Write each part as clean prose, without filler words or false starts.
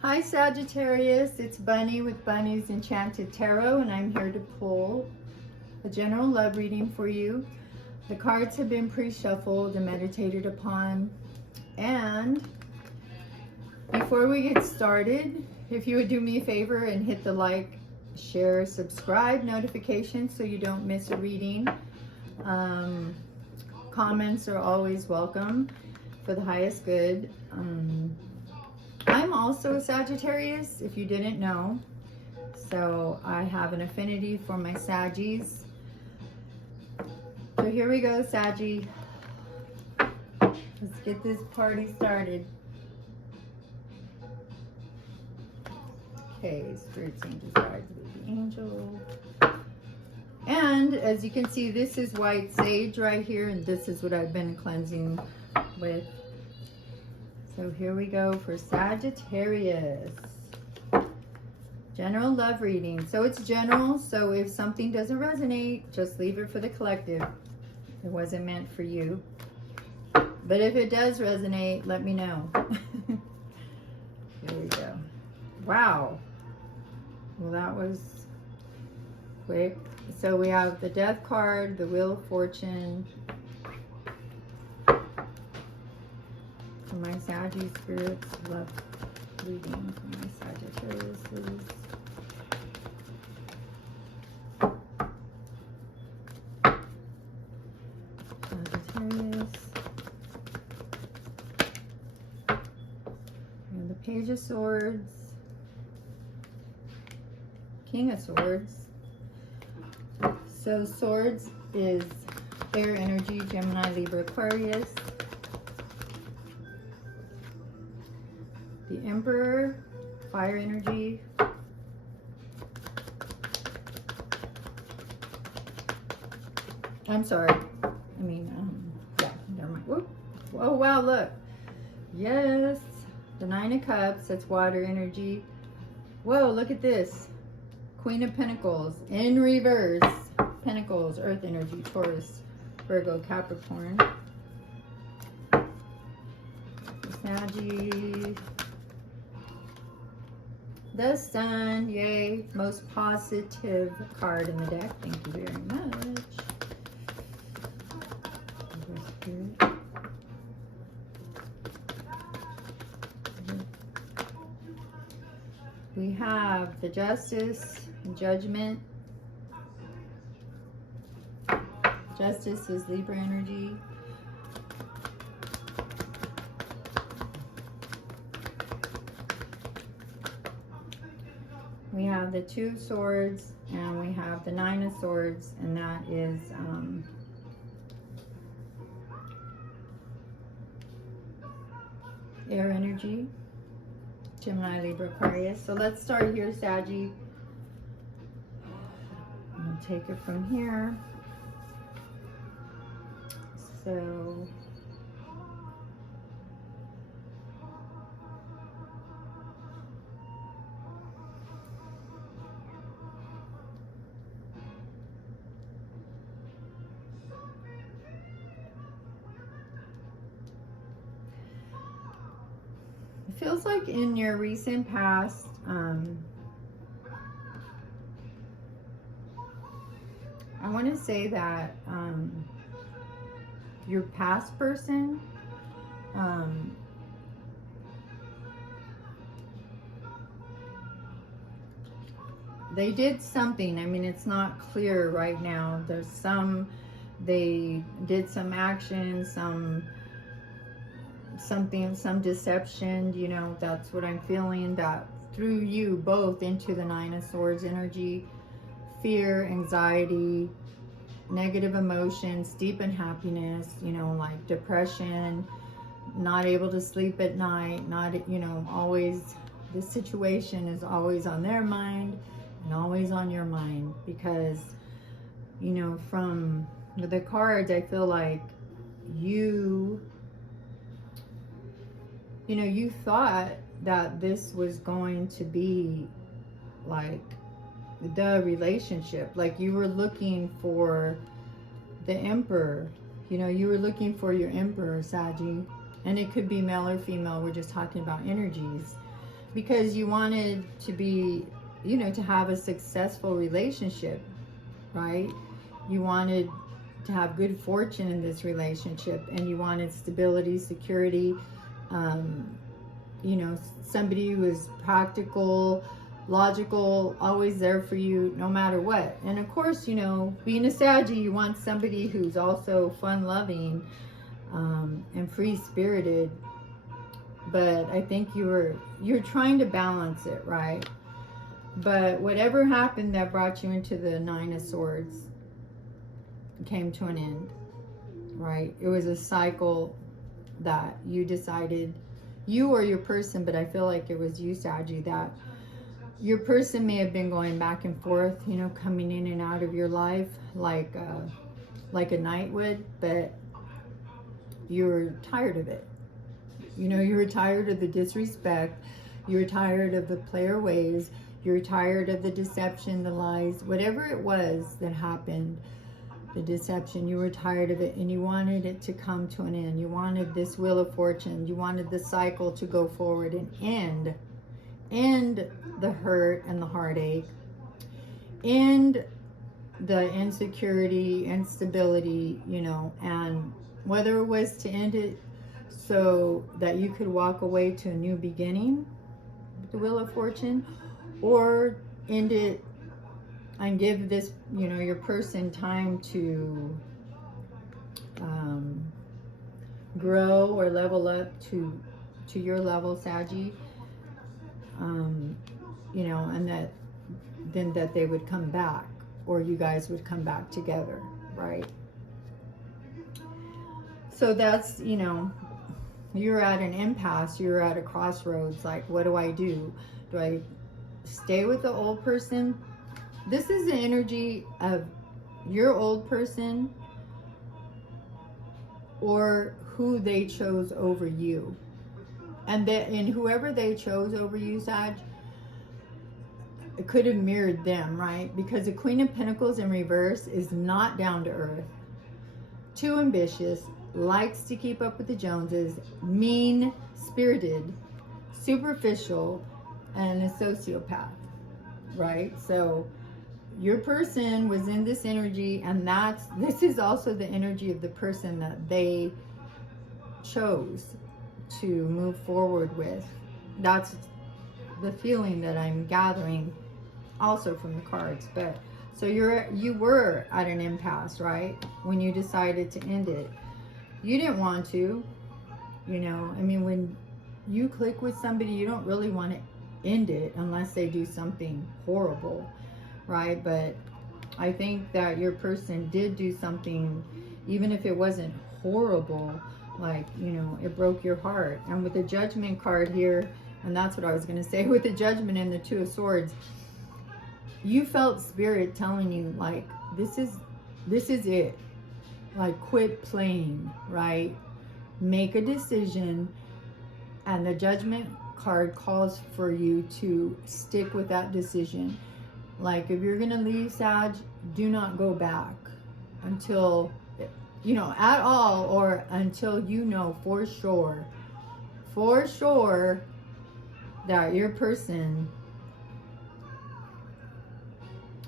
Hi Sagittarius, it's Bunny with Bunny's Enchanted Tarot, and I'm here to pull a general love reading for you. The cards have been pre-shuffled and meditated upon. And before we get started, if you would do me a favor and hit the like, share, subscribe notification so you don't miss a reading. Comments are always welcome for the highest good. I'm also a Sagittarius, if you didn't know. So I have an affinity for my Saggies. So here we go, Saggy. Let's get this party started. Okay, spirits, angels, guides, baby angel. And as you can see, this is white sage right here, and this is what I've been cleansing with. So here we go for Sagittarius. General love reading. So it's general, so if something doesn't resonate, just leave it for the collective. It wasn't meant for you. But if it does resonate, let me know. Here we go. Wow. Well, that was quick. So we have the Death card, the Wheel of Fortune. For my Saggy spirits, love reading for my Sagittariuses. Sagittarius. And the Page of Swords. King of Swords. So Swords is air energy, Gemini, Libra, Aquarius. The Emperor, fire energy. I'm sorry. Yeah, never mind. Whoop. Oh, wow, look. Yes. The Nine of Cups, that's water energy. Whoa, look at this. Queen of Pentacles in reverse. Pentacles, earth energy, Taurus, Virgo, Capricorn. Saggy. The Sun, yay. Most positive card in the deck. Thank you very much. We have the Justice, Judgment. Justice is Libra energy. We have the Two of Swords, and we have the Nine of Swords, and that is air energy, Gemini, Libra, Aquarius. So let's start here, Saggy. I'm going to take it from here. So it feels like in your recent past, I want to say that your past person, they did something. I mean, it's not clear right now. There's they did some action, some deception, you know. That's what I'm feeling, that threw you both into the Nine of Swords energy. Fear, anxiety, negative emotions, deep unhappiness, you know, like depression, not able to sleep at night, always, this situation is always on their mind and always on your mind, because, you know, from the cards, I feel like you thought that this was going to be like the relationship. Like you were looking for the Emperor, you were looking for your Emperor, Saggy. And it could be male or female. We're just talking about energies. because you wanted to be, you know, to have a successful relationship, right? You wanted to have good fortune in this relationship, and you wanted stability, security, you know, somebody who was practical, logical, always there for you no matter what. And of course, you know, being a Saggy, you want somebody who's also fun-loving and free-spirited. But I think you're trying to balance it, right? But whatever happened that brought you into the Nine of Swords came to an end, right? It was a cycle that you decided, you or your person, but I feel like it was you, Saggy, that your person may have been going back and forth, you know, coming in and out of your life like a night would, but you're tired of it. You know, you were tired of the disrespect. You were tired of the player ways. You were tired of the deception, the lies, whatever it was that happened, the deception. You were tired of it, and you wanted it to come to an end. You wanted this wheel of fortune. You wanted the cycle to go forward and end the hurt and the heartache, end the insecurity, instability, you know, and whether it was to end it so that you could walk away to a new beginning with the Wheel of Fortune, or end it and give this, you know, your person time to grow or level up to your level, Saggy, you know, and that they would come back, or you guys would come back together, right? So that's, you know, you're at an impasse, you're at a crossroads, like, what do I do? Do I stay with the old person? This is the energy of your old person, or who they chose over you. And whoever they chose over you, Sag, it could have mirrored them, right? Because the Queen of Pentacles in reverse is not down to earth, too ambitious, likes to keep up with the Joneses, mean-spirited, superficial, and a sociopath, right? So your person was in this energy, and this is also the energy of the person that they chose to move forward with. That's the feeling that I'm gathering also from the cards. But so you were at an impasse, right? When you decided to end it. You didn't want to, you know, I mean, when you click with somebody, you don't really want to end it unless they do something horrible, right? But I think that your person did do something, even if it wasn't horrible, like, you know, it broke your heart. And with the Judgment card here, and that's what I was going to say, with the Judgment and the Two of Swords, you felt Spirit telling you, like, this is it. Like, quit playing, right? Make a decision. And the Judgment card calls for you to stick with that decision. Like, if you're going to leave, Sag, do not go back until, you know, at all, or until you know for sure that your person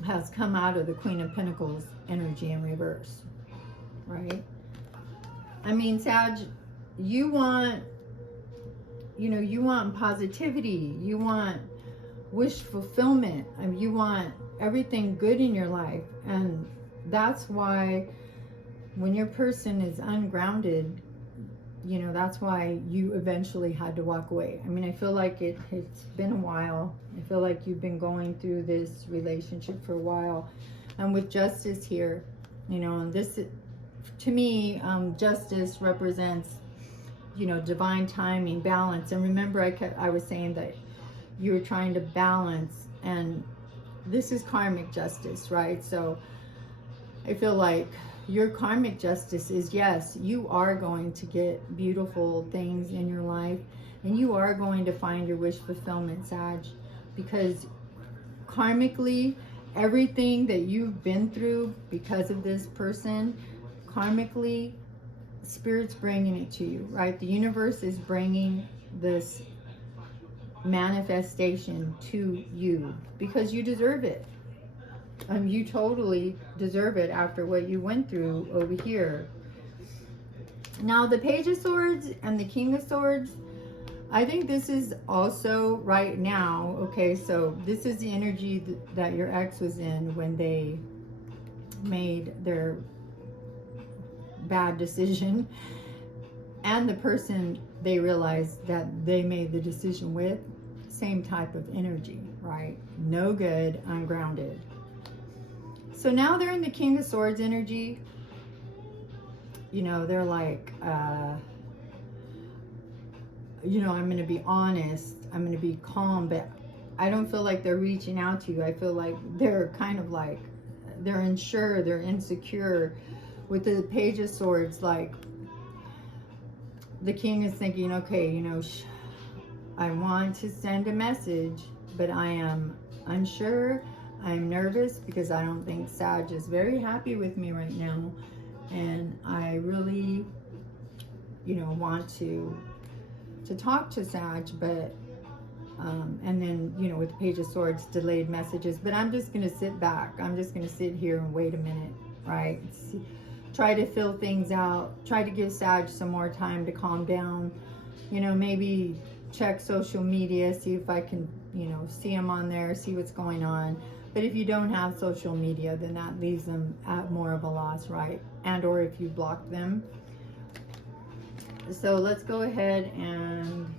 has come out of the Queen of Pentacles energy in reverse, right? I mean, Sag, you want, you know, you want positivity, you want wish fulfillment, I mean, you want everything good in your life. And that's why when your person is ungrounded, you know, that's why you eventually had to walk away. I mean, I feel like it's been a while. I feel like you've been going through this relationship for a while. And with Justice here, you know, and this, to me, Justice represents, you know, divine timing, balance. And remember, I was saying that you were trying to balance, and this is karmic justice, right? So I feel like your karmic justice is, yes, you are going to get beautiful things in your life, and you are going to find your wish fulfillment, Sag, because karmically, everything that you've been through because of this person, karmically, Spirit's bringing it to you, right? The universe is bringing this manifestation to you, because you deserve it. You totally deserve it after what you went through over here. Now the Page of Swords and the King of Swords, I think this is also right now, okay, so this is the energy that your ex was in when they made their bad decision, and the person they realized that they made the decision with, same type of energy, right? No good, ungrounded. So now they're in the King of Swords energy. You know, they're like, you know, I'm going to be honest, I'm going to be calm, but I don't feel like they're reaching out to you. I feel like they're kind of like, they're unsure, they're insecure. With the Page of Swords, like, the King is thinking, okay, you know, I want to send a message, but I am unsure. I'm nervous because I don't think Sag is very happy with me right now. And I really, you know, want to talk to Sag, but, and then, you know, with the Page of Swords, delayed messages, but I'm just going to sit back. I'm just going to sit here and wait a minute, right? Try to fill things out. Try to give Sag some more time to calm down. You know, maybe check social media, see if I can, you know, see them on there, see what's going on. But if you don't have social media, then that leaves them at more of a loss, right? And or if you block them. So let's go ahead and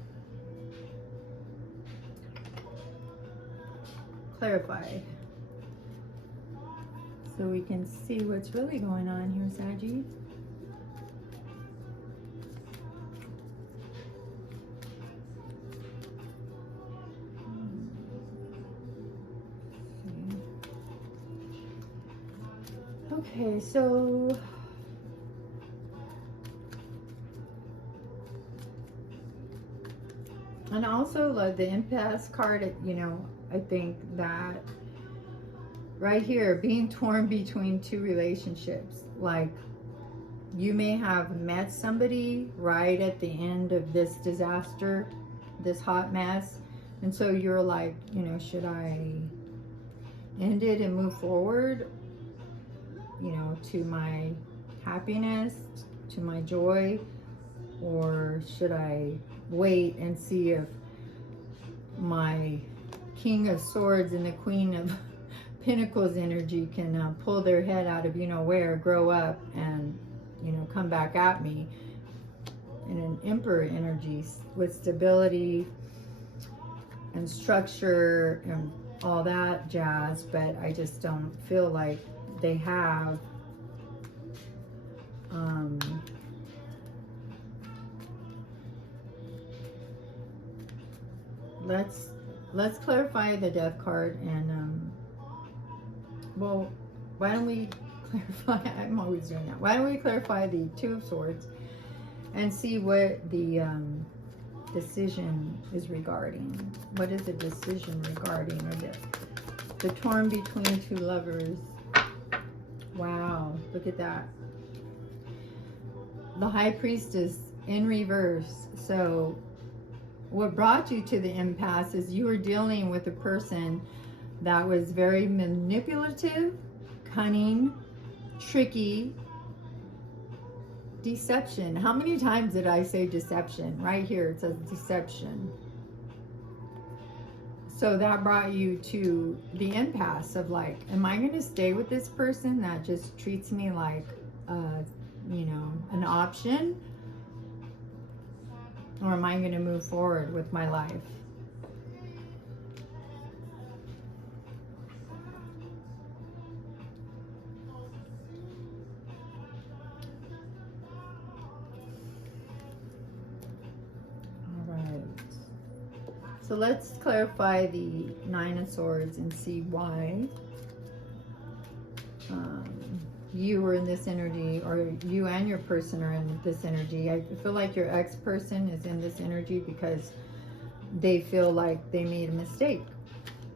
clarify, so we can see what's really going on here, Saggy. Okay, so and also like the impasse card, you know, I think that right here, being torn between two relationships, like you may have met somebody right at the end of this disaster, this hot mess, and so you're like, you know, should I end it and move forward, you know, to my happiness, to my joy, or should I wait and see if my King of Swords and the Queen of Pentacles energy can pull their head out of, you know, where, grow up and, you know, come back at me in an Emperor energy with stability and structure and all that jazz. But I just don't feel like they have. Let's clarify the Death card, and well, why don't we clarify? I'm always doing that. Why don't we clarify the Two of Swords and see what the decision is regarding? What is the decision regarding, or the torn between two lovers? Wow, look at that. The High Priestess in reverse. So what brought you to the impasse is you were dealing with a person that was very manipulative, cunning, tricky, deception. How many times did I say deception? Right here it says deception. So that brought you to the impasse of like, am I going to stay with this person that just treats me like, you know, an option? Or am I going to move forward with my life? All right. So let's clarify the Nine of Swords and see why you were in this energy, or you and your person are in this energy. I feel like your ex-person is in this energy because they feel like they made a mistake.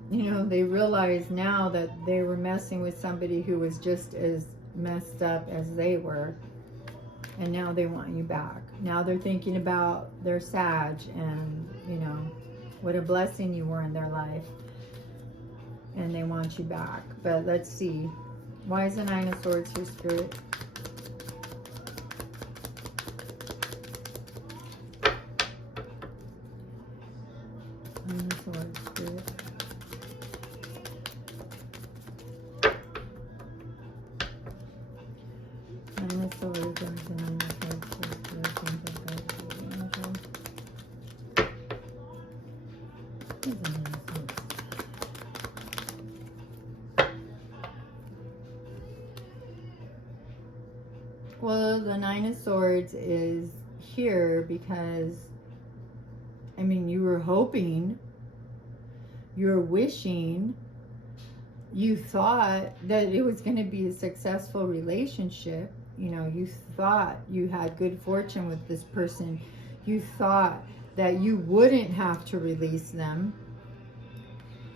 You know, they realize now that they were messing with somebody who was just as messed up as they were, and now they want you back. Now they're thinking about their Sag and, you know, what a blessing you were in their life, and they want you back. But let's see, why is the Nine of Swords here, Spirit? Nine of Swords, Spirit. Nine of Swords, there's the Nine of Swords, Spirit, angel, guide, angel. Here's the Nine of Swords. Well, the Nine of Swords is here because, I mean, you were hoping, you were wishing, you thought that it was going to be a successful relationship. You know, you thought you had good fortune with this person. You thought that you wouldn't have to release them.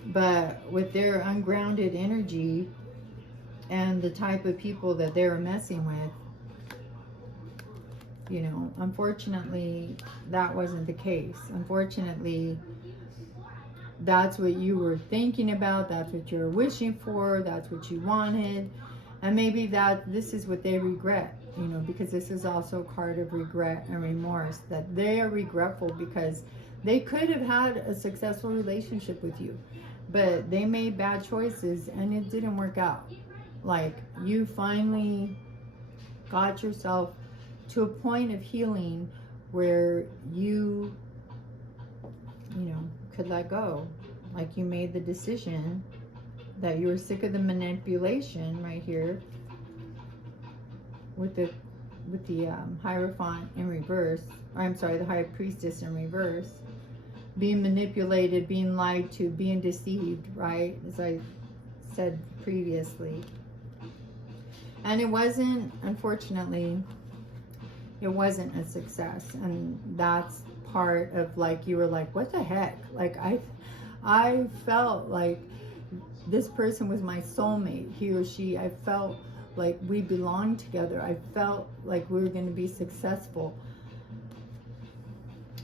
But with their ungrounded energy and the type of people that they were messing with, you know, unfortunately, that wasn't the case. Unfortunately, that's what you were thinking about. That's what you were wishing for. That's what you wanted. And maybe this is what they regret, you know, because this is also a card of regret and remorse, that they are regretful because they could have had a successful relationship with you, but they made bad choices and it didn't work out. Like, you finally got yourself to a point of healing where you know, could let go. Like, you made the decision that you were sick of the manipulation right here with the Hierophant in reverse, or I'm sorry, the High Priestess in reverse, being manipulated, being lied to, being deceived, right? As I said previously. And it wasn't, unfortunately, it wasn't a success. And that's part of, like, you were like, what the heck? Like, I felt like this person was my soulmate, he or she. I felt like we belonged together. I felt like we were going to be successful.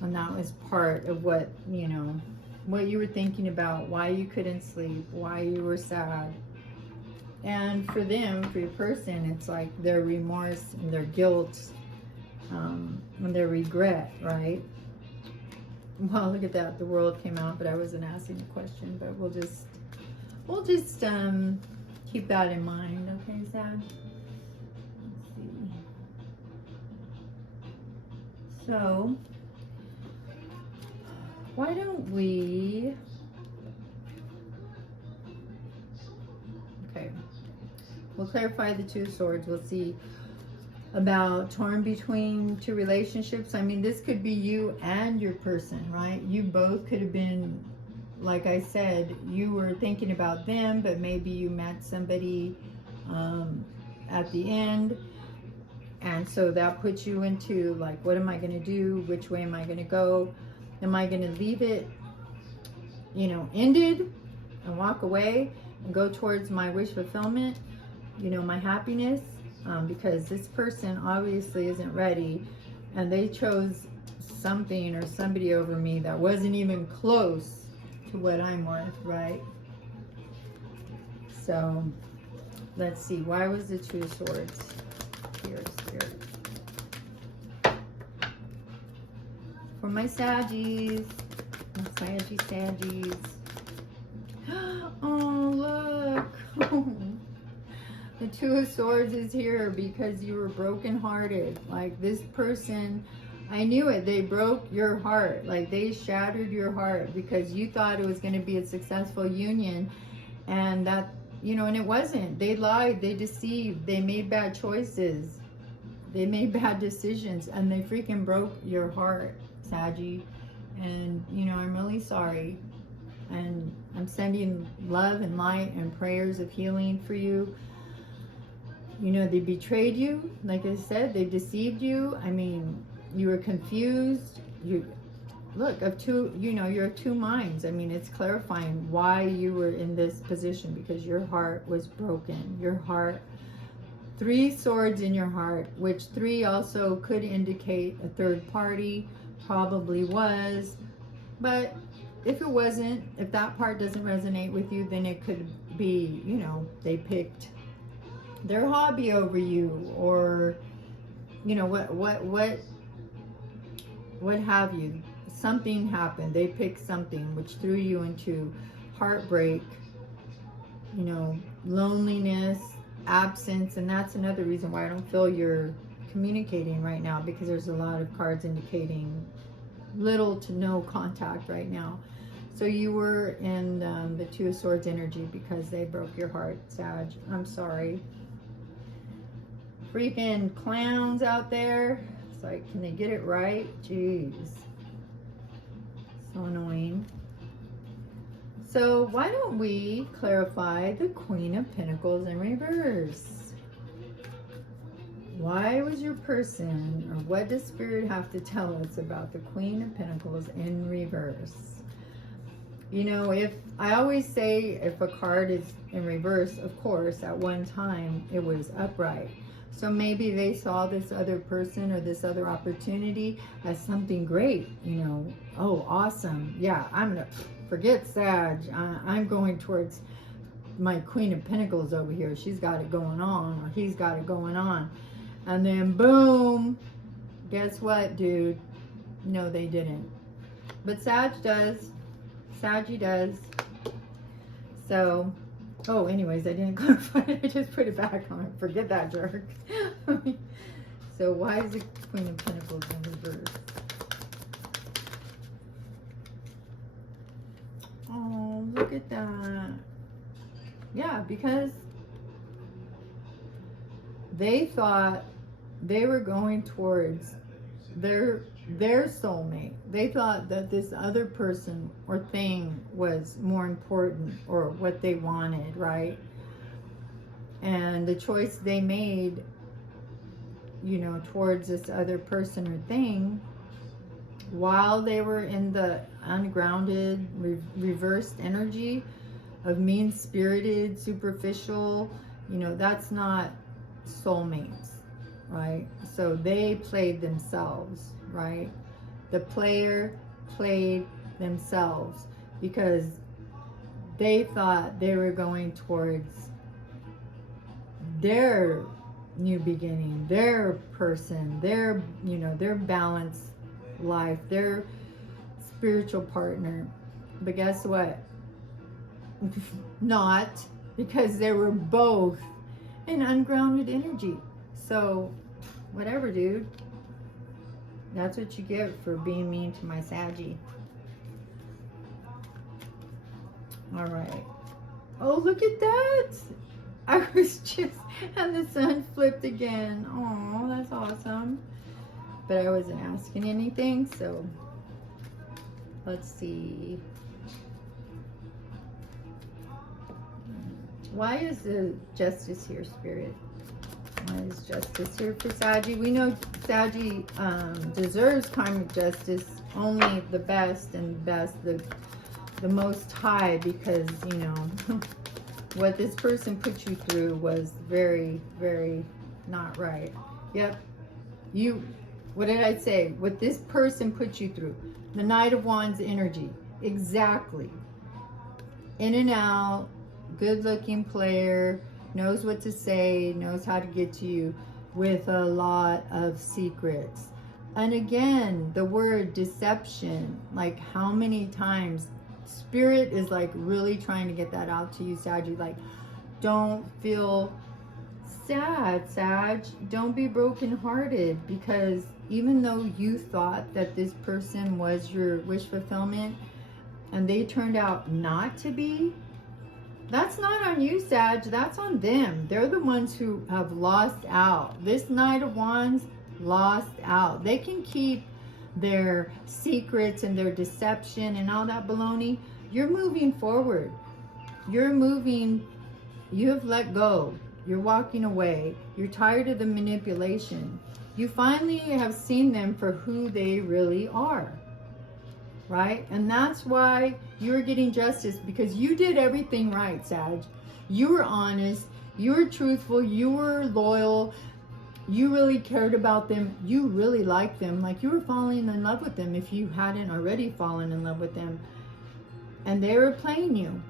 And that was part of what, you know, what you were thinking about, why you couldn't sleep, why you were sad. And for them, for your person, it's like their remorse and their guilt and their regret, right? Well, look at that. The World came out, but I wasn't asking a question. But we'll just keep that in mind, okay, Sad? Let's see. So, why don't we? Okay, we'll clarify the Two of Swords. We'll see about torn between two relationships. I mean, this could be you and your person, right? You both could have been, like I said, you were thinking about them, but maybe you met somebody at the end, and so that puts you into, like, what am I going to do? Which way am I going to go? Am I going to leave it, you know, ended and walk away and go towards my wish fulfillment, you know, my happiness? Because this person obviously isn't ready, and they chose something or somebody over me that wasn't even close to what I'm worth, right? So let's see, why was the Two of Swords here, Spirit? For my Saggies, Saggies. Oh, look. The Two of Swords is here because you were brokenhearted. Like, this person, I knew it. They broke your heart. Like, they shattered your heart because you thought it was going to be a successful union. And that, you know, and it wasn't. They lied. They deceived. They made bad choices. They made bad decisions. And they freaking broke your heart, Saggy. And, you know, I'm really sorry. And I'm sending love and light and prayers of healing for you. You know, they betrayed you. Like I said, they deceived you. I mean, you were confused. You look, of two, you know, you're of two minds. I mean, it's clarifying why you were in this position, because your heart was broken. Your heart, 3 swords in your heart, which 3 also could indicate a third party, probably was, but if it wasn't, if that part doesn't resonate with you, then it could be, you know, they picked their hobby over you, or, you know, what have you. Something happened. They picked something which threw you into heartbreak, you know, loneliness, absence. And that's another reason why I don't feel you're communicating right now, because there's a lot of cards indicating little to no contact right now. So you were in the Two of Swords energy because they broke your heart, Sag. I'm sorry. Freaking clowns out there. It's like, can they get it right? Jeez. So annoying. So why don't we clarify the Queen of Pentacles in reverse? Why was your person, or what does Spirit have to tell us about the Queen of Pentacles in reverse? You know, if I always say if a card is in reverse, of course, at one time it was upright. So maybe they saw this other person or this other opportunity as something great, you know. Oh, awesome. Yeah, I'm going to forget Sag. I'm going towards my Queen of Pentacles over here. She's got it going on, or he's got it going on. And then boom, guess what, dude? No, they didn't. But Sag does. Saggy does. So, oh, anyways, I didn't clarify it. I just put it back on. Forget that jerk. So why is the Queen of Pentacles in reverse? Oh, look at that. Yeah, because they thought they were going towards their soulmate. They thought that this other person or thing was more important, or what they wanted, right? And the choice they made, you know, towards this other person or thing, while they were in the ungrounded, reversed energy of mean-spirited, superficial, you know, that's not soulmates, right? So they played themselves, right? The player played themselves because they thought they were going towards their new beginning, their person, their, you know, their balanced life, their spiritual partner. But guess what? Not, because they were both in ungrounded energy. So whatever, dude. That's what you get for being mean to my Saggy. All right. Oh, look at that. I was just, and the sun flipped again. Oh, that's awesome. But I wasn't asking anything, so let's see. Why is the Justice here, Spirit? Why is Justice here for Saggy? We know Saggy deserves karmic justice, only the best and best, the most high, because, you know, what this person put you through was very, very not right. Yep. What did I say? What this person put you through. The Knight of Wands energy. Exactly. In and out, good-looking player, knows what to say, knows how to get to you, with a lot of secrets. And again, the word deception, like how many times Spirit is like really trying to get that out to you, Sag. Like, don't feel sad, Sag. Don't be brokenhearted, because even though you thought that this person was your wish fulfillment and they turned out not to be, that's not on you, Sag. That's on them. They're the ones who have lost out. This Knight of Wands lost out. They can keep their secrets and their deception and all that baloney. You're moving forward. You're moving. You have let go. You're walking away. You're tired of the manipulation. You finally have seen them for who they really are. Right? And that's why you're getting justice, because you did everything right, Sag. You were honest, you were truthful, you were loyal, you really cared about them, you really liked them, like you were falling in love with them if you hadn't already fallen in love with them. And they were playing you.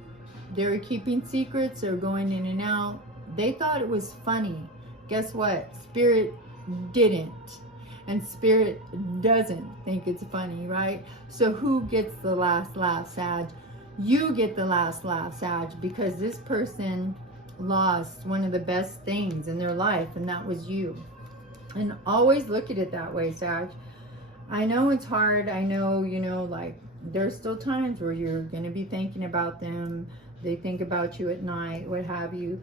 They were keeping secrets. They were going in and out. They thought it was funny. Guess what? Spirit didn't. And Spirit doesn't think it's funny, right? So who gets the last laugh, Sag? You get the last laugh, Sag, because this person lost one of the best things in their life, and that was you. And always look at it that way, Sag. I know it's hard. I know, you know, like, there's still times where you're going to be thinking about them. They think about you at night, what have you.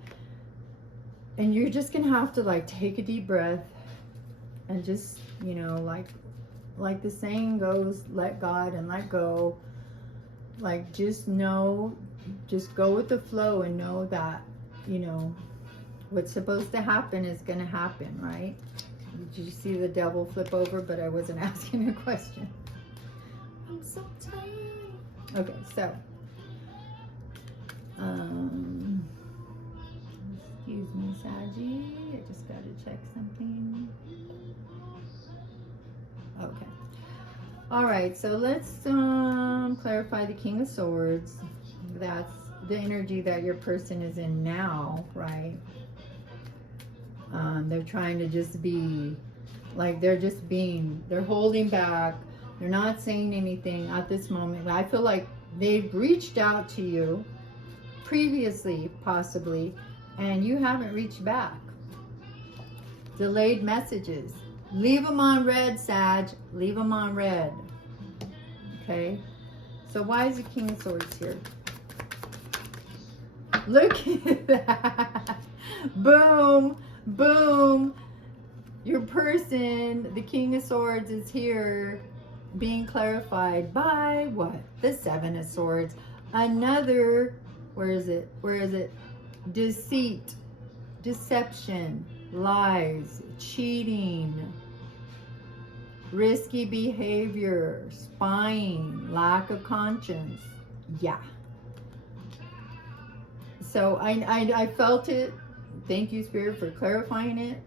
And you're just going to have to, like, take a deep breath and just, you know, like the saying goes, let God and let go. Like, just know, just go with the flow and know that, you know, what's supposed to happen is going to happen, right? Did you see the devil flip over? But I wasn't asking a question. I'm so tired. Okay, so, excuse me, Saggy. I just got to check something. Okay. All right, so let's clarify the King of Swords. That's the energy that your person is in now, right? They're trying to just be, like, they're holding back. They're not saying anything at this moment. I feel like they've reached out to you previously, possibly, and you haven't reached back. Delayed messages. Leave them on red, Sag. Leave them on red. Okay? So why is the King of Swords here? Look at that. Boom. Boom. Your person, the King of Swords, is here being clarified by what? The Seven of Swords. Another, where is it? Where is it? Deceit, deception, lies, cheating, risky behavior, spying, lack of conscience. Yeah. So I felt it. Thank you, Spirit, for clarifying it.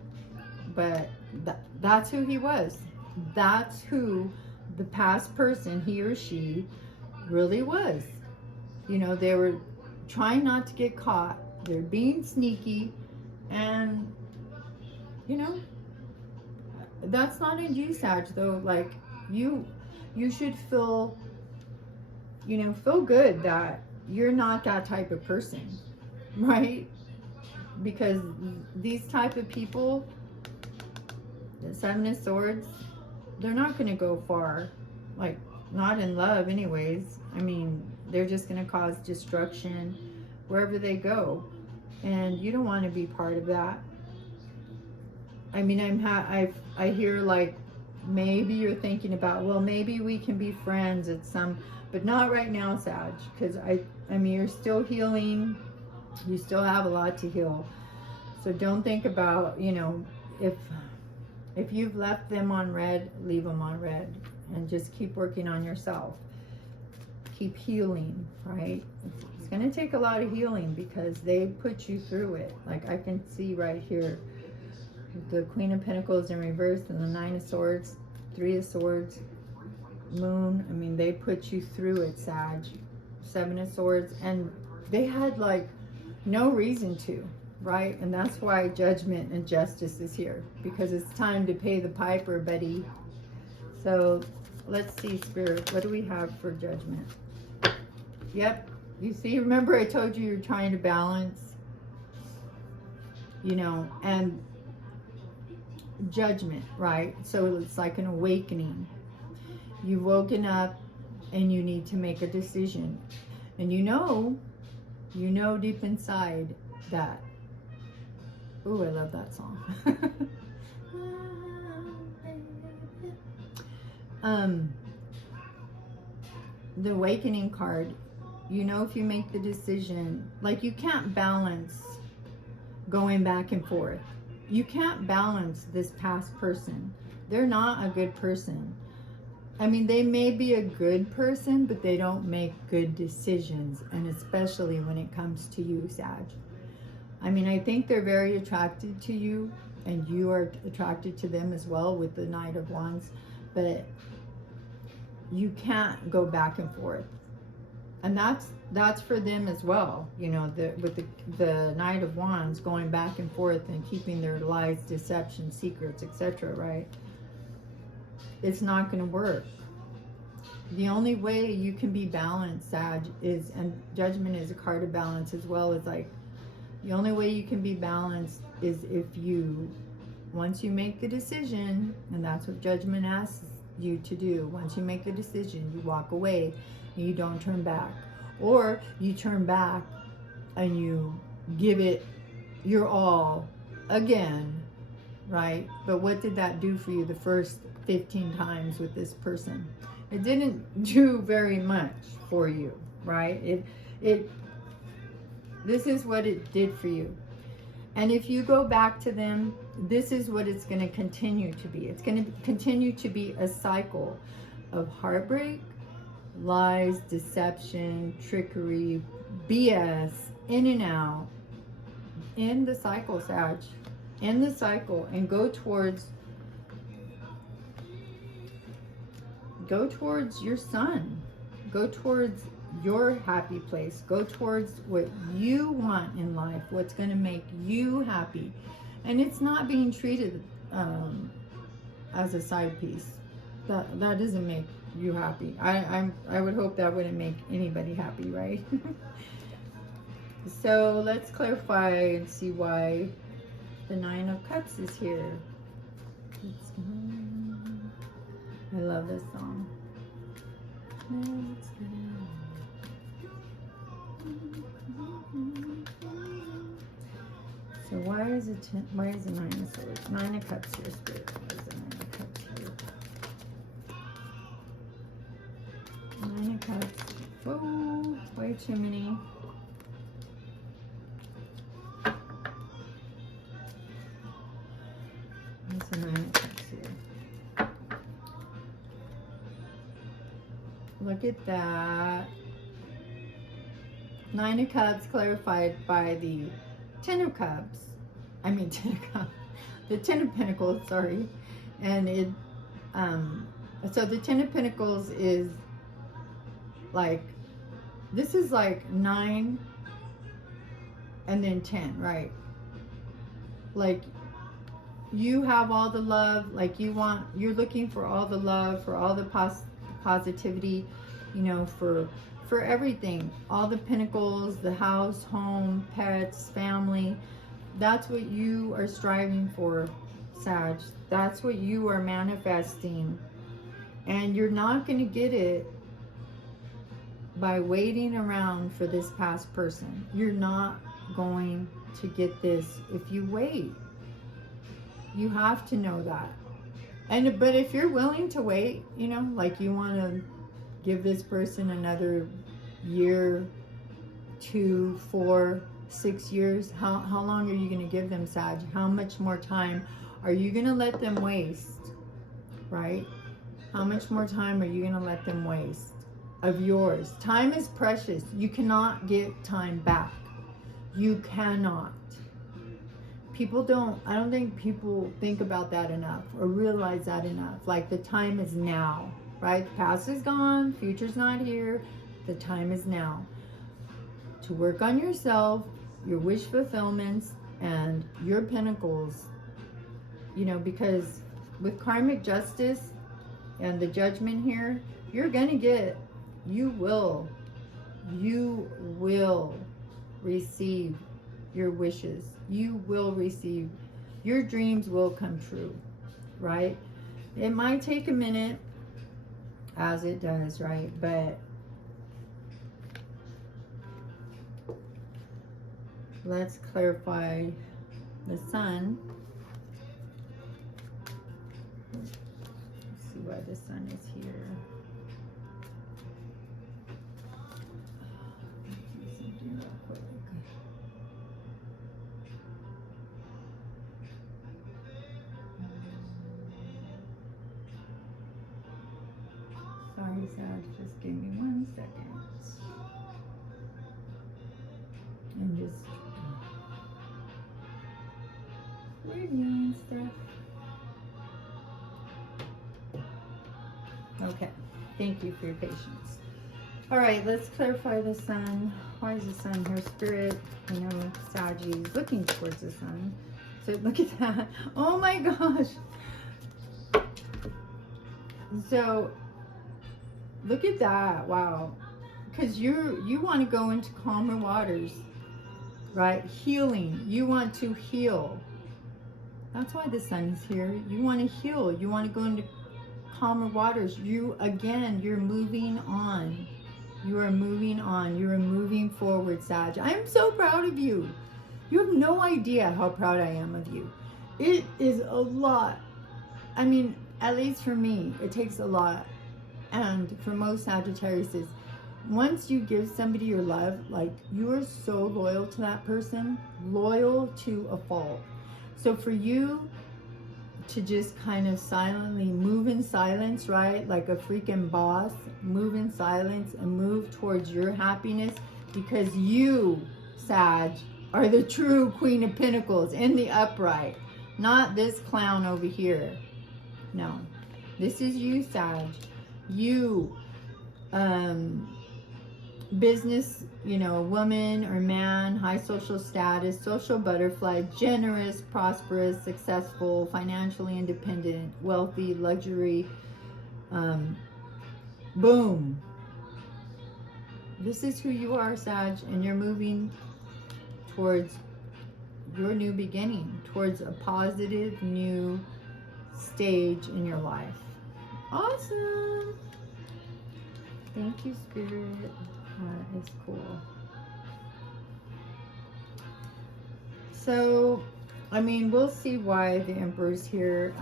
But that's who he was. That's who the past person, he or she, really was. You know, they were trying not to get caught. They're being sneaky. And, you know, that's not in you, Sag, though. Like, you should feel, you know, feel good that you're not that type of person, right? Because these type of people, the Seven of Swords, they're not going to go far. Like, not in love anyways. I mean, they're just going to cause destruction wherever they go. And you don't want to be part of that. I mean, I hear, like, maybe you're thinking about, well, maybe we can be friends at some, but not right now, Sag. Because I mean, you're still healing. You still have a lot to heal. So don't think about, you know, if you've left them on red, leave them on red. And just keep working on yourself. Keep healing, right? It's going to take a lot of healing because they put you through it. Like, I can see right here, the Queen of Pentacles in reverse and the Nine of Swords, Three of Swords, Moon. I mean, they put you through it, Sag. Seven of Swords. And they had, like, no reason to, right? And that's why judgment and justice is here, because it's time to pay the piper, buddy. So let's see, Spirit, what do we have for judgment? Yep, you see, remember I told you you're trying to balance, you know, and judgment, right? So it's like an awakening. You've woken up and you need to make a decision. And you know deep inside that, ooh, I love that song. The awakening card, you know, if you make the decision, like, you can't balance going back and forth. You can't balance this past person. They're not a good person. I mean, they may be a good person, but they don't make good decisions, and especially when it comes to you, Sag. I mean, I think they're very attracted to you, and you are attracted to them as well with the Knight of Wands, but you can't go back and forth. And that's for them as well, you know, with the Knight of Wands going back and forth and keeping their lies, deception, secrets, etc., right? It's not going to work. The only way you can be balanced, Sag, is, and Judgment is a card of balance as well, as like, the only way you can be balanced is if you, once you make the decision, and that's what Judgment asks you to do, once you make the decision, you walk away and you don't turn back. Or you turn back and you give it your all again, right? But what did that do for you the first 15 times with this person? It didn't do very much for you, right? This is what it did for you. And if you go back to them, this is what it's going to continue to be. It's going to continue to be a cycle of heartbreak, lies, deception, trickery, BS, in and out. In the cycle, Sag. In the cycle. And go towards your sun. Go towards your happy place. Go towards what you want in life, what's going to make you happy. And it's not being treated as a side piece. That doesn't make you happy. I would hope that wouldn't make anybody happy, right? So let's clarify and see why the Nine of Cups is here. I love this song. Let's go. So why is the Nine of Swords? Nine of Cups here, Spirit. Why is the Nine of Cups here? Nine of Cups. Oh, way too many. What's the Nine of Cups here? Look at that. Nine of Cups clarified by the Ten of Cups. I mean, the Ten of Pentacles, sorry. And it, so the Ten of Pentacles is like, this is like 9 and then 10, right? Like, you have all the love, like you're looking for all the love, for all the positivity, you know, for everything, all the pentacles, the house, home, pets, family. That's what you are striving for, Sag. That's what you are manifesting. And you're not going to get it by waiting around for this past person. You're not going to get this if you wait. You have to know that. But if you're willing to wait, you know, like you want to give this person another year, 2, 4, 6 years, how long are you going to give them, Sag? How much more time are you going to let them waste, right? How much more time are you going to let them waste of yours? Time is precious. You cannot get time back. You cannot. I don't think people think about that enough or realize that enough. Like, the time is now, right? The past is gone, future's not here. The time is now to work on yourself, your wish fulfillments, and your pentacles, you know, because with karmic justice and the Judgment here, you're gonna get, you will receive your wishes. You will receive, your dreams will come true, right? It might take a minute, as it does, right? But let's clarify the Sun. Let's see why the Sun is here. Sorry, Sag, just give me 1 second. I'm just reviewing stuff. Okay, thank you for your patience. All right, let's clarify the sun. Why is the sun here? Spirit, you know, Saggies looking towards the sun. So look at that. Oh my gosh. So look at that. Wow. Because you want to go into calmer waters, right? Healing. You want to heal. That's why the sun is here. You want to heal. You want to go into calmer waters. You're moving on. You are moving on. You are moving forward, Sag. I am so proud of you. You have no idea how proud I am of you. It is a lot. I mean, at least for me, it takes a lot. And for most Sagittariuses, once you give somebody your love, like, you are so loyal to that person, loyal to a fault. So for you to just kind of silently move in silence, right? Like a freaking boss, move in silence and move towards your happiness, because you, Sag, are the true Queen of Pentacles in the upright, not this clown over here. No, this is you, Sag. You, business, you know, woman or man, high social status, social butterfly, generous, prosperous, successful, financially independent, wealthy, luxury, boom. This is who you are, Sag, and you're moving towards your new beginning, towards a positive new stage in your life. Awesome. Thank you, Spirit. That is cool. So, I mean, we'll see why the Emperor's here.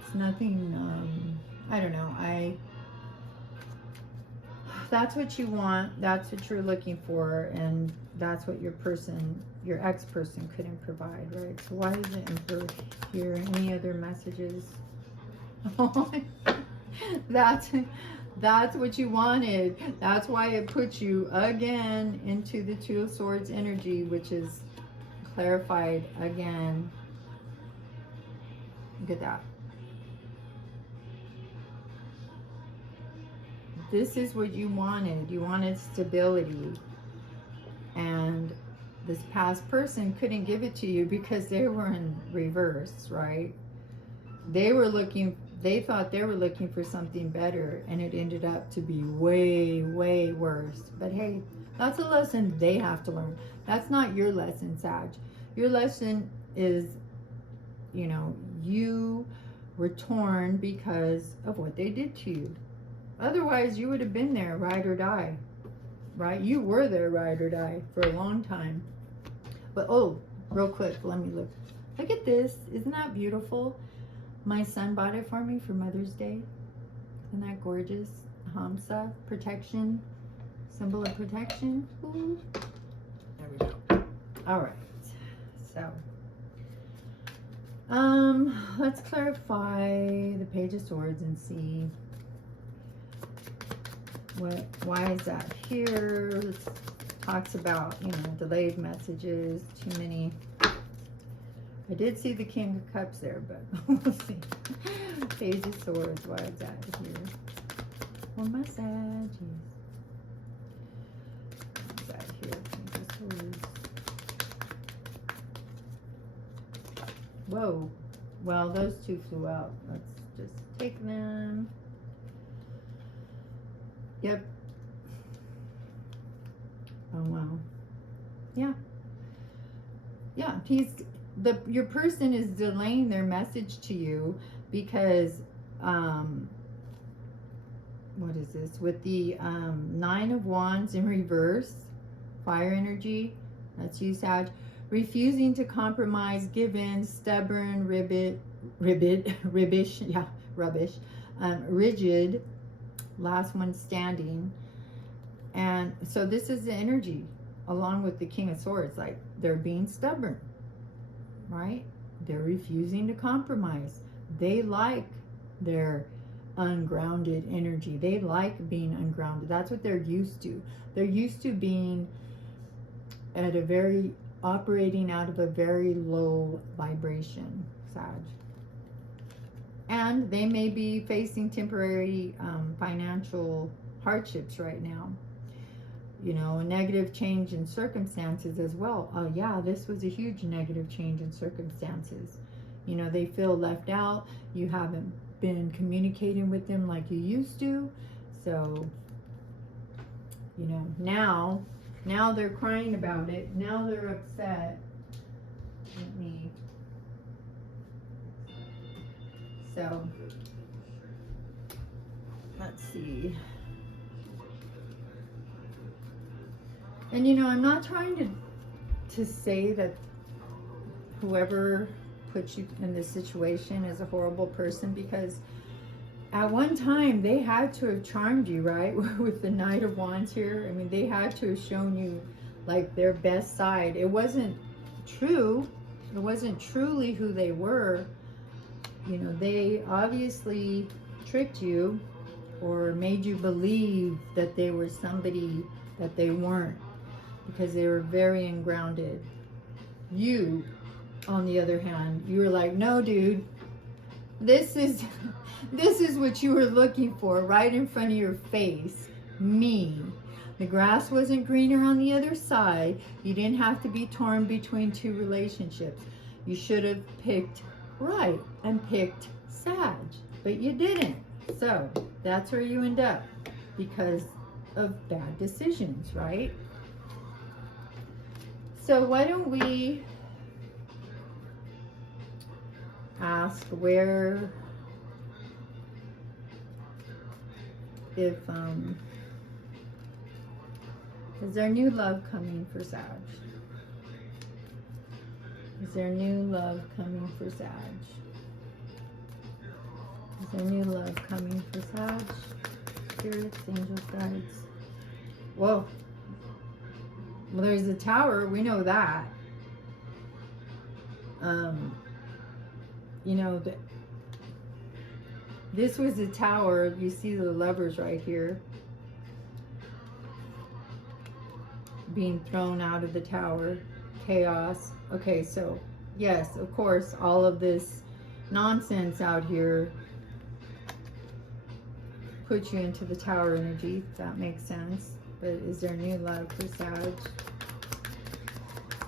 It's nothing, I don't know. That's what you want. That's what you're looking for. And that's what your ex-person couldn't provide, right? So why is the Emperor here? Any other messages? That's what you wanted. That's why it puts you again into the Two of Swords energy, which is clarified again. Look at that. This is what you wanted. You wanted stability. And this past person couldn't give it to you because they were in reverse, right? They thought they were looking for something better, and it ended up to be way, way worse. But hey, that's a lesson they have to learn. That's not your lesson, Sag. Your lesson is, you know, you were torn because of what they did to you. Otherwise, you would have been there, ride or die, right? You were there, ride or die, for a long time. But, oh, real quick, let me look. Look at this. Isn't that beautiful? My son bought it for me for Mother's Day. Isn't that gorgeous? Hamsa, protection, symbol of protection. Ooh. There we go. All right. So, let's clarify the Page of Swords and see why is that here. It talks about, you know, delayed messages, too many. I did see the King of Cups there, but we'll see. Page of Swords, why is that here? Oh, my Saggies. What's that here? Page of Swords. Whoa. Well, those two flew out. Let's just take them. Yep. Oh, wow. Yeah. Yeah, your person is delaying their message to you because, what is this? With the Nine of Wands in reverse, fire energy, that's you, Sag. Refusing to compromise, give in, stubborn, rubbish, rigid, last one standing. And so this is the energy along with the King of Swords, like they're being stubborn, right? They're refusing to compromise. They like their ungrounded energy. They like being ungrounded. That's what they're used to. They're used to being at operating out of a very low vibration, Sag. And they may be facing temporary financial hardships right now. You know, a negative change in circumstances as well. Oh yeah, this was a huge negative change in circumstances. You know, they feel left out. You haven't been communicating with them like you used to. So, you know, now they're crying about it. Now they're upset. So, let's see. And you know, I'm not trying to say that whoever put you in this situation is a horrible person, because at one time they had to have charmed you, right? With the Knight of Wands here. I mean, they had to have shown you like their best side. It wasn't true. It wasn't truly who they were. You know, they obviously tricked you or made you believe that they were somebody that they weren't, because they were very ungrounded. You, on the other hand, you were like, no, dude, this is what you were looking for right in front of your face. Me. The grass wasn't greener on the other side. You didn't have to be torn between two relationships. You should have picked right and picked Sag, but you didn't. So that's where you end up because of bad decisions, right? So why don't we ask is there new love coming for Sag? Is there new love coming for Sag? Is there new love coming for Sag? Spirits, angels, guides. Whoa. Well, there's a tower. We know that. You know, this was a tower. You see the lovers right here being thrown out of the tower. Chaos. Okay, so yes, of course, all of this nonsense out here puts you into the tower energy. That makes sense. But is there new love for Sag?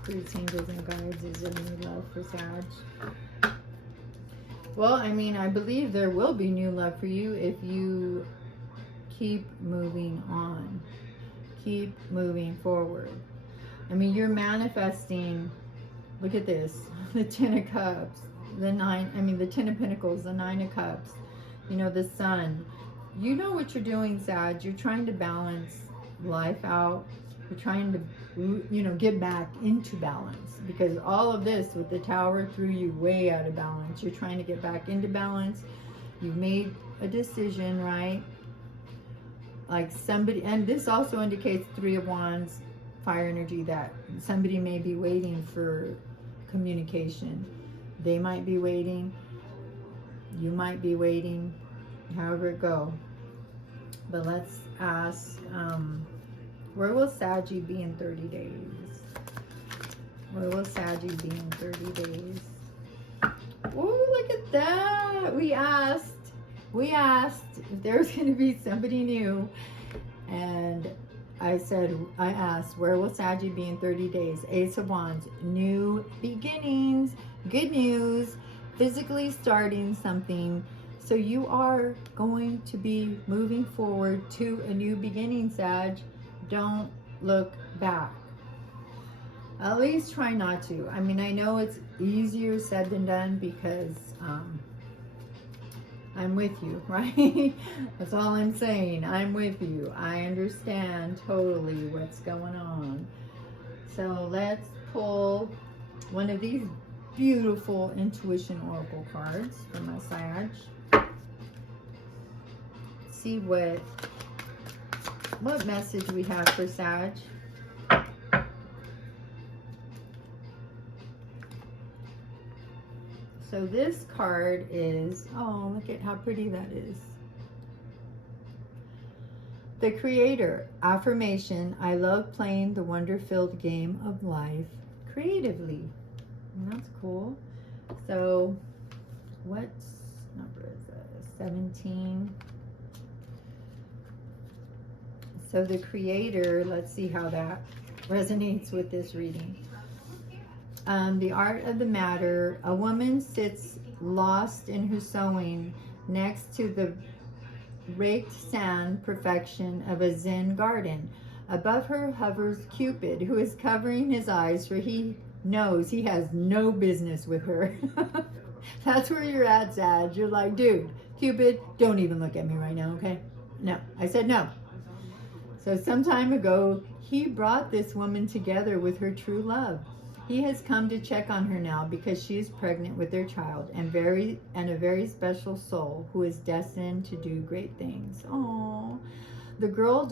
Spirits, angels, and guides. Is there new love for Sag? Well, I mean, I believe there will be new love for you if you keep moving on. Keep moving forward. I mean, you're manifesting. Look at this. The Ten of Cups. The Ten of Pentacles. The Nine of Cups. You know, the Sun. You know what you're doing, Sag. You're trying to balance life out. You're trying to, you know, get back into balance, because all of this with the tower threw you way out of balance. You're trying to get back into balance. You've made a decision, right? Like somebody, and this also indicates Three of Wands, fire energy, that somebody may be waiting for communication. They might be waiting. You might be waiting. However it go. But let's ask, where will Saggy be in 30 days? Where will Saggy be in 30 days? Oh, look at that. We asked if there was going to be somebody new. And I asked, where will Saggy be in 30 days? Ace of Wands, new beginnings, good news, physically starting something. So you are going to be moving forward to a new beginning, Sag. Don't look back. At least try not to. I mean, I know it's easier said than done, because I'm with you, right? That's all I'm saying. I'm with you. I understand totally what's going on. So let's pull one of these beautiful intuition oracle cards for my Sag. See what message we have for Sag. So this card is, oh, look at how pretty that is. The Creator, affirmation, I love playing the wonder-filled game of life creatively. And that's cool. So what's number is 17. So the Creator, let's see how that resonates with this reading. The art of the matter. A woman sits lost in her sewing next to the raked sand perfection of a Zen garden. Above her hovers Cupid, who is covering his eyes, for he knows he has no business with her. That's where you're at, Sag. You're like, dude, Cupid, don't even look at me right now, okay? No, I said no. So some time ago, he brought this woman together with her true love. He has come to check on her now because she is pregnant with their child and a very special soul who is destined to do great things. Oh, the girl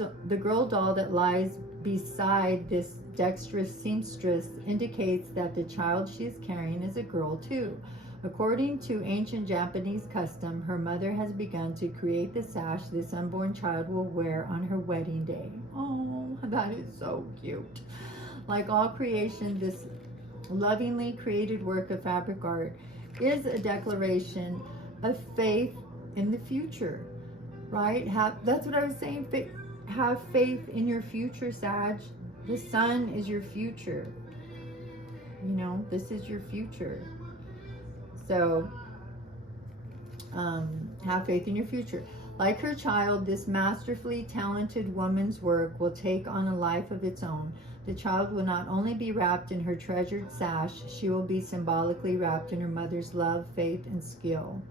doll that lies beside this dexterous seamstress indicates that the child she is carrying is a girl too. According to ancient Japanese custom, her mother has begun to create the sash this unborn child will wear on her wedding day. Oh, that is so cute. Like all creation, this lovingly created work of fabric art is a declaration of faith in the future, right? That's what I was saying. Have faith in your future, Sag. The sun is your future. You know, this is your future. So, have faith in your future. Like her child, this masterfully talented woman's work will take on a life of its own. The child will not only be wrapped in her treasured sash, she will be symbolically wrapped in her mother's love, faith, and skill.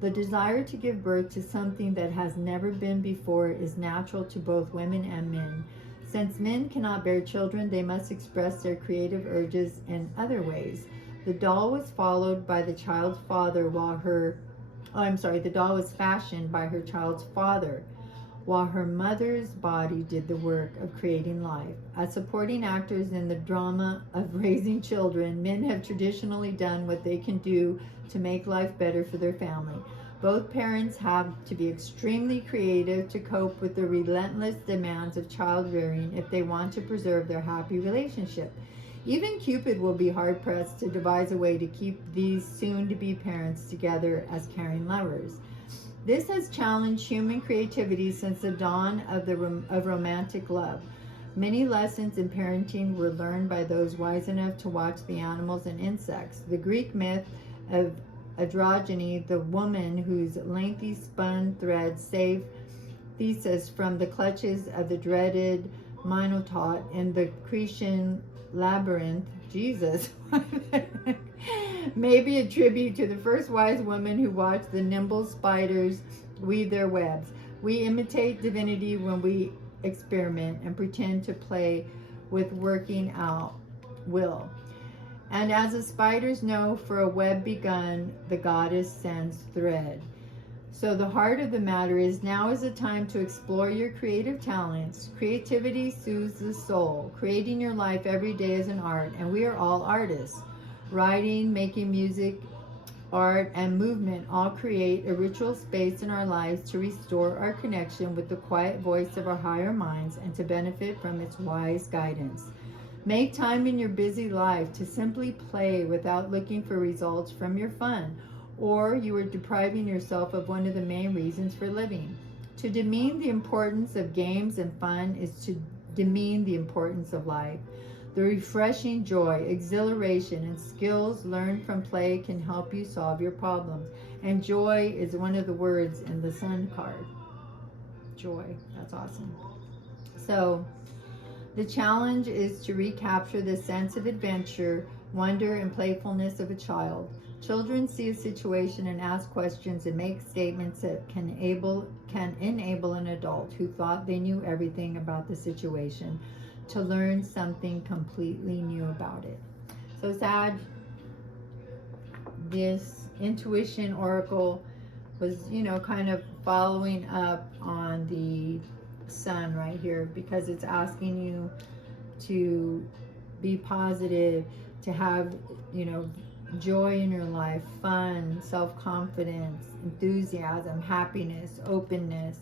The desire to give birth to something that has never been before is natural to both women and men. Since men cannot bear children, they must express their creative urges in other ways. The doll was followed by the child's father the doll was fashioned by her child's father, while her mother's body did the work of creating life. As supporting actors in the drama of raising children, men have traditionally done what they can do to make life better for their family. Both parents have to be extremely creative to cope with the relentless demands of child rearing if they want to preserve their happy relationship. Even Cupid will be hard-pressed to devise a way to keep these soon-to-be parents together as caring lovers. This has challenged human creativity since the dawn of romantic love. Many lessons in parenting were learned by those wise enough to watch the animals and insects. The Greek myth of androgyny, the woman whose lengthy spun thread saved Theseus from the clutches of the dreaded Minotaur in the Cretan labyrinth, Jesus, may be a tribute to the first wise woman who watched the nimble spiders weave their webs. We imitate divinity when we experiment and pretend to play with working out will. And as the spiders know, for a web begun, the goddess sends thread. So the heart of the matter is, now is the time to explore your creative talents. Creativity soothes the soul. Creating your life every day is an art, and we are all artists. Writing, making music, art, and movement all create a ritual space in our lives to restore our connection with the quiet voice of our higher minds and to benefit from its wise guidance. Make time in your busy life to simply play without looking for results from your fun, or you are depriving yourself of one of the main reasons for living. To demean the importance of games and fun is to demean the importance of life. The refreshing joy, exhilaration, and skills learned from play can help you solve your problems. And joy is one of the words in the Sun card. Joy, that's awesome. So, the challenge is to recapture the sense of adventure, wonder, and playfulness of a child. Children see a situation and ask questions and make statements that can enable an adult who thought they knew everything about the situation to learn something completely new about it. So Sag, this intuition oracle was, kind of following up on the Sun right here, because it's asking you to be positive, to have, joy in your life, fun, self-confidence, enthusiasm, happiness, openness,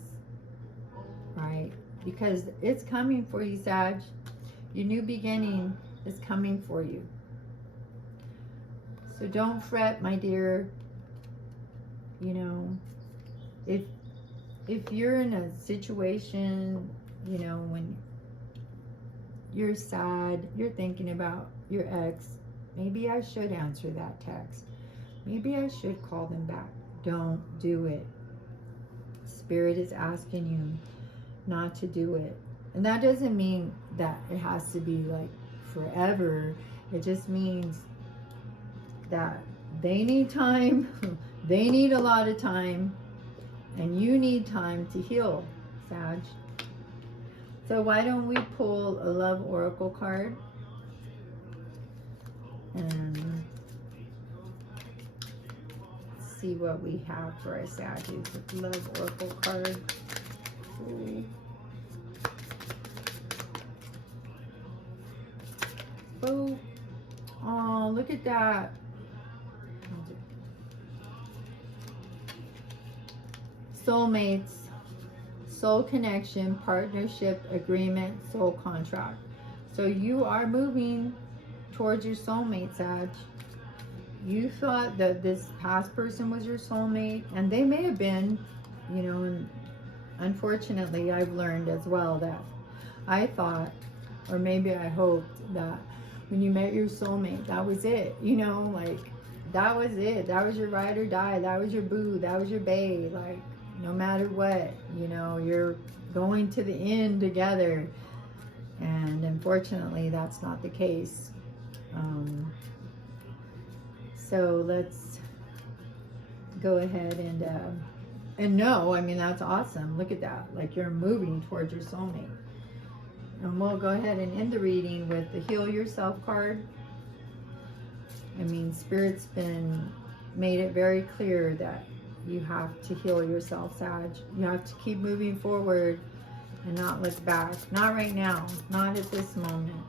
right? Because it's coming for you, Sag. Your new beginning is coming for you. So don't fret, my dear. you know, if you're in a situation, you know, when you're sad, you're thinking about your ex, maybe I should answer that text. Maybe I should call them back. Don't do it. Spirit is asking you not to do it. And that doesn't mean that it has to be like forever. It just means that they need time. They need a lot of time. And you need time to heal, Sag. So why don't we pull a love oracle card? And see what we have for our Sagittarius with love oracle card. Ooh. Oh, look at that. Soulmates, soul connection, partnership, agreement, soul contract. So you are moving towards your soulmate, Sag. You thought that this past person was your soulmate, and they may have been, you know, and unfortunately I've learned as well that I thought, or maybe I hoped, that when you met your soulmate, that was it, you know, like that was it. That was your ride or die. That was your boo. That was your bae. Like, no matter what, you know, you're going to the end together. And unfortunately, that's not the case. So let's go ahead and no, I mean, that's awesome. Look at that. Like, you're moving towards your soulmate. And we'll go ahead and end the reading with the Heal Yourself card. I mean, Spirit's made it very clear that you have to heal yourself, Sag. You have to keep moving forward and not look back. Not right now. Not at this moment.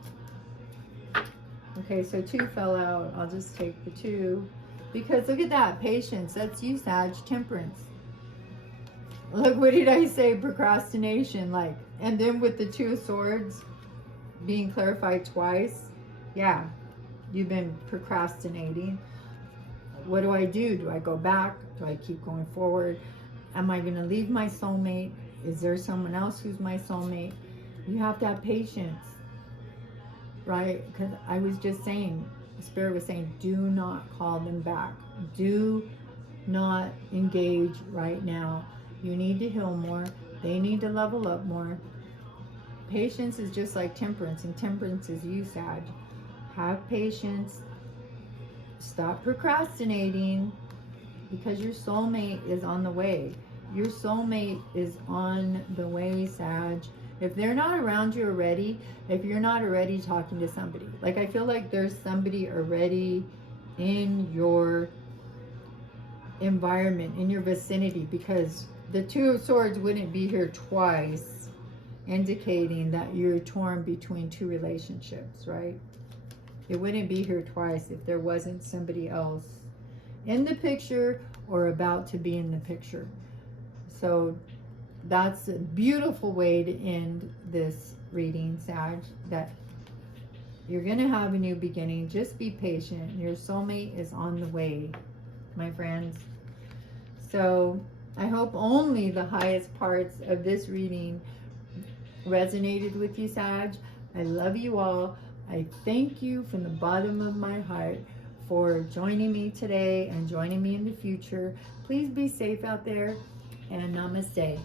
Okay, so 2 fell out. I'll just take the 2. Because look at that. Patience. That's you, Sag. Temperance. Look, what did I say? Procrastination. Like, and then with the 2 of Swords being clarified twice. Yeah. You've been procrastinating. What do? Do I go back? Do I keep going forward? Am I going to leave my soulmate? Is there someone else who's my soulmate? You have to have patience, right? Because I was just saying, Spirit was saying, do not call them back. Do not engage right now. You need to heal more. They need to level up more. Patience is just like temperance, and temperance is you, Sag. Have patience. Stop procrastinating, because your soulmate is on the way. Your soulmate is on the way, Sag. If they're not around you already, if you're not already talking to somebody, like I feel like there's somebody already in your environment, in your vicinity, because the 2 of Swords wouldn't be here twice, indicating that you're torn between 2 relationships, right? It wouldn't be here twice if there wasn't somebody else in the picture or about to be in the picture. So that's a beautiful way to end this reading, Sag, that you're going to have a new beginning. Just be patient. Your soulmate is on the way, my friends. So I hope only the highest parts of this reading resonated with you, Sag. I love you all. I thank you from the bottom of my heart for joining me today and joining me in the future. Please be safe out there, and namaste.